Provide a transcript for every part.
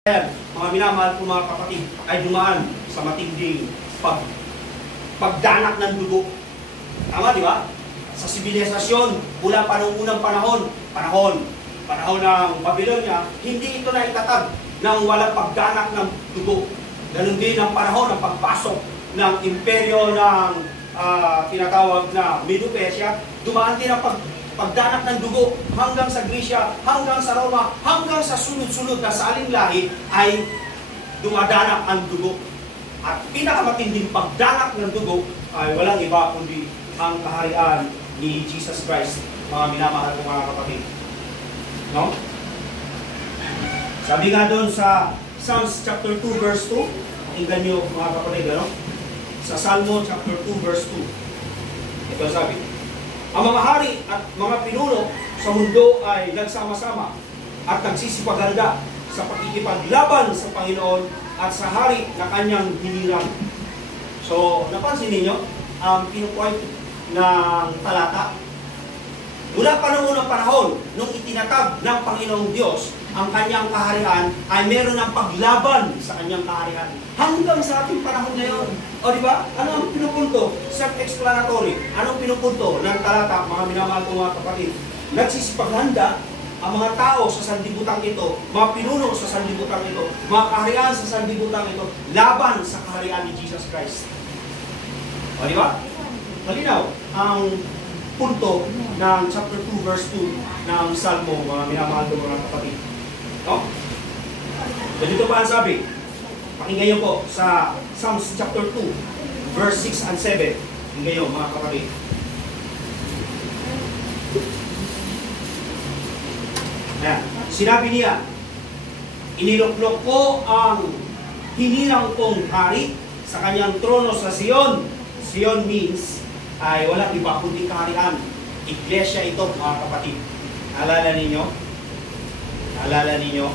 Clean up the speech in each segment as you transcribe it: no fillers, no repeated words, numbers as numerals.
Mga minamahal ko mga kapatid, ay dumaan sa matinding pagdanak ng dugo. Tama, di ba? Sa sibilisasyon, mula pa noong unang panahon ng Babylonia, hindi ito na itatag ng walang pagdanak ng dugo. Ganun din ang panahon ng pagpasok ng imperyo ng tinatawag na Medo-Persia, dumaan din ang pagdanak ng dugo hanggang sa Gresya, hanggang sa Roma, hanggang sa sunod-sunod na saling lahi ay dumadanak ang dugo. At pinakamatinding pagdanak ng dugo ay walang iba kundi ang kaharian ni Jesus Christ, mga minamahal ko mga kapatid. No? Sabi nga doon sa Psalms chapter 2 verse 2, pakinggan nyo mga kapatid, ano? Sa Salmo chapter 2 verse 2, ito sabi, ang mga hari at mga pinuno sa mundo ay nagsama-sama at nagsisipaganda sa pagkikipaglaban sa Panginoon at sa hari na kanyang hinirang. So, napansin ninyo ang pinupoint ng talata? Mula pa noong unang panahon, nung itinatag ng Panginoong Diyos ang kanyang kaharian, ay meron ng paglaban sa kanyang kaharian. Hanggang sa ating panahon ngayon. O di ba? Ano ang pinupunto? Self-explanatory. Anong pinupunto ng talata, mga minamahal ko mga kapatid? Nagsisipaghanda ang mga tao sa sanlibutan ito, mga pinuno sa sanlibutan ito, mga kaharian sa sanlibutan ito, laban sa kaharian ni Jesus Christ. O di ba? Malinaw ang punto ng chapter 2 verse 2 ng Salmo, mga minamahal ko mga kapatid. No? Ganito pa ang sabi. Pakinggan nyo po sa Psalms chapter 2 verse 6 and 7. Pakinggan nyo mga kapatid. Ayan. Sinabi niya, iniluklok ko ang hinirang kong hari sa kanyang trono sa Sion. Sion means ay walang iba kundi kaharian. Iglesia ito mga kapatid. Alala ninyo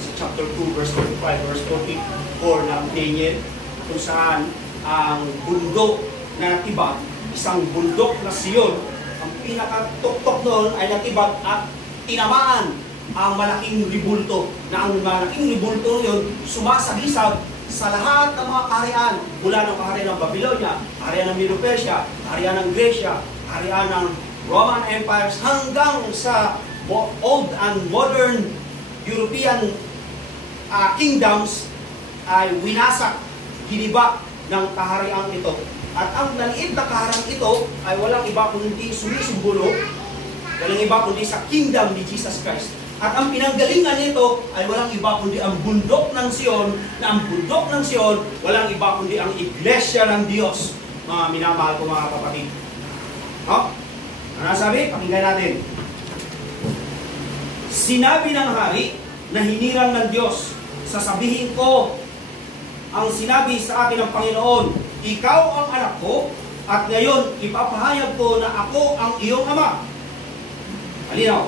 sa chapter 2 verse 45 verse 44 ng Daniel, kung saan ang bundok na natibag, isang bundok na Sion, ang pinakatuktok doon ay natibag at tinamaan ang malaking ribulto, na ang malaking ribulto yun sumasagisag sa lahat ng mga kaharian, mula ng kaharian ng Babylonia, kaharian ng Medo-Persia, kaharian ng Gresya, kaharian ng Roman Empires, hanggang sa old and modern European kingdoms ay winasak, giniba ng kaharian ito. At ang naliit na kaharian ito ay walang iba kundi sumisimbolo, walang iba kundi sa kingdom ni Jesus Christ. At ang pinanggalingan nito ay walang iba kundi ang bundok ng Sion, na ang bundok ng Sion, walang iba kundi ang iglesia ng Diyos, mga minamahal ko mga kapatid. Ano sabi? Pakinggan natin. Sinabi ng hari na hinirang ng Diyos, sasabihin ko ang sinabi sa akin ng Panginoon, ikaw ang anak ko, at ngayon ipapahayag ko na ako ang iyong ama. Halinaw.